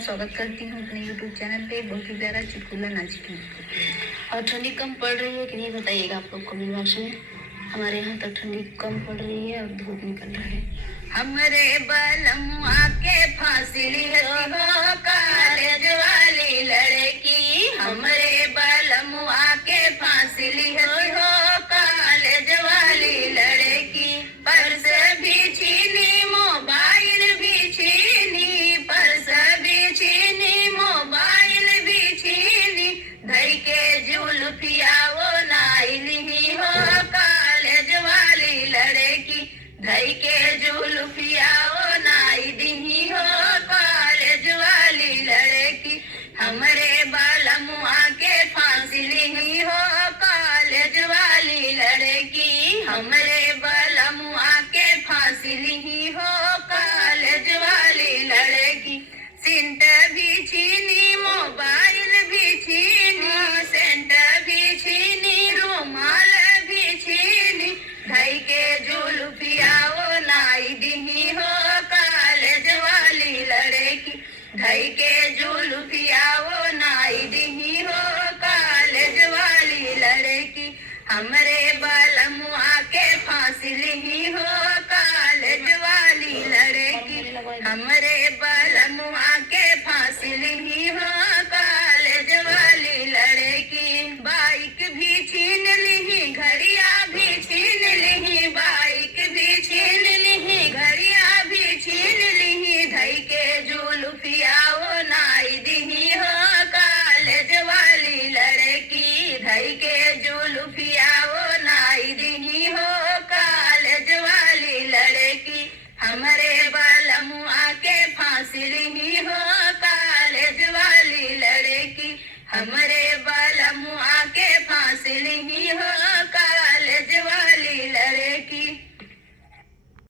स्वागत करती हूँ अपने YouTube चैनल पे। बहुत ही प्यारा चुटकुला नाचती हूँ। और ठंडी कम पड़ रही है कि नहीं बताइएगा आप लोग कमेंट बॉक्स में। हमारे यहाँ तो ठंडी कम पड़ रही है और धूप निकल रहा है। हमरे बलमुआ के फांसी हो कॉलेज वाली लड़की, हमरे बलमुआ के फांसी हो कॉलेज वाली लड़की। पर्स भी छीनी, मोबाइल भी छीनी, पर्स भी छीनी, मोबाइल भी छीनी, धई के जुल्फिया वो नाइली हो कॉलेज वाली लड़की, धई के जुल्फिया वो नाइली हो कॉलेज वाली लड़की। हमरे बलमुआ के फांसी हो कॉलेज वाली लड़की, हमरे बलमुआ के फांसी हो कॉलेज वाली लड़की। सेंट भी छीनी, मोबाइल भी छीनी, सेंट भी छीनी, रुमाल भी छीनी, धई के जुल्फिया वो नाइली हो कॉलेज वाली लड़की, धई के जुल्फिया वो नाइली हो कॉलेज वाली लड़की। हमरे बलमुआ के फांसी हो कॉलेज वाली लड़की, हमरे बलमुआ के फांसी हो कॉलेज वाली लड़की। बाइक भी छीन ली, घड़िया भी छीन ली, बाइक भी छीन ली, घड़िया भी छीन ली, धई के जुल्फिया